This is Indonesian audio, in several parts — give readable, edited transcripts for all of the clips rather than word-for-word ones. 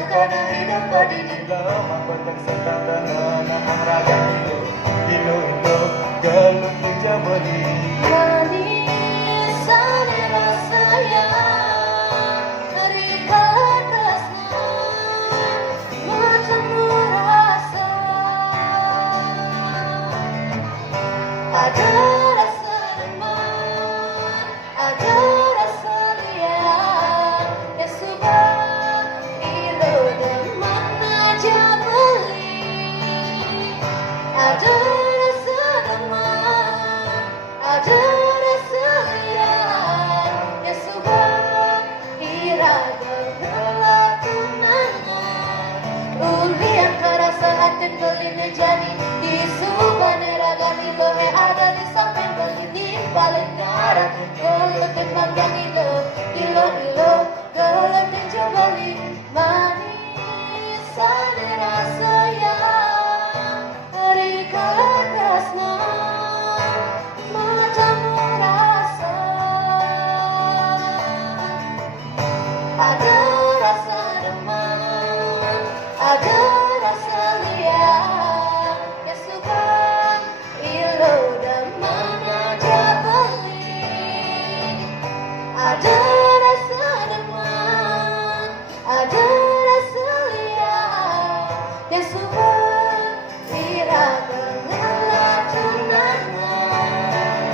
sakana hidup badidilo makotak sakana nahang raga Ilo galung jabali Manisane rasanya Hari kerasnya Macam merasa Ada rasa demam Ada rasa liar Ya subah Ilo deman aja beli Ada rasa demam Ada rasa liar Ya subah Iraga gelap tunangan Ulian kerasa hati belina jadi Di subah neraga di lohe ada di samping beli di balik darah Gelap panjang ilo Gelap dan jabali Manis ada rasa yang Hari kerasnya Macam merasa Ada rasa demam Ada rasa liar Ya subah Ilo demam aja beli Ada rasa demam Ada rasa liar Ya subah Iraga gelap tunangan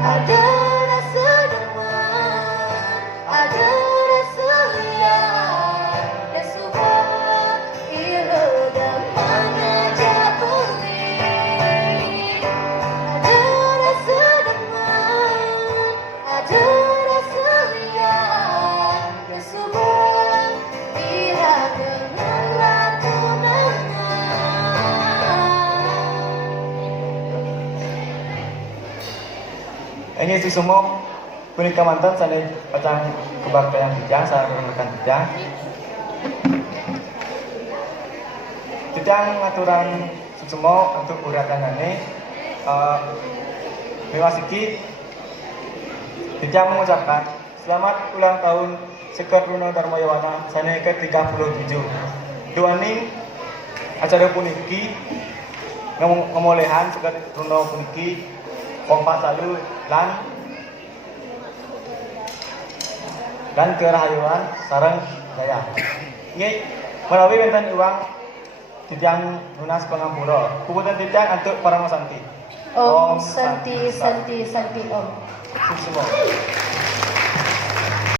Ada rasa demam Ada rasa liar Ya subah Ilo demam aja beli Ada rasa demam Ada rasa liar Ya subah Iraga gelap tunangan Ini si semua punika mantan sana pacang kebaktian Tijang sareng rekan Tijang. Tijang ngaturan semua untuk uratanane mewasiki Tijang mengucapkan selamat ulang tahun Sekar Runo Darmayawana sana ke-37. Duaning acara puniki ngemolehan Sekar Runo puniki kompak salu dan kerahayuan sareng daya. Nggih menawi wonten uang Tijang lunas pangampura. Puputan Tijang antuk Paramasanti. Om Santi Santi Santi Om. Semua.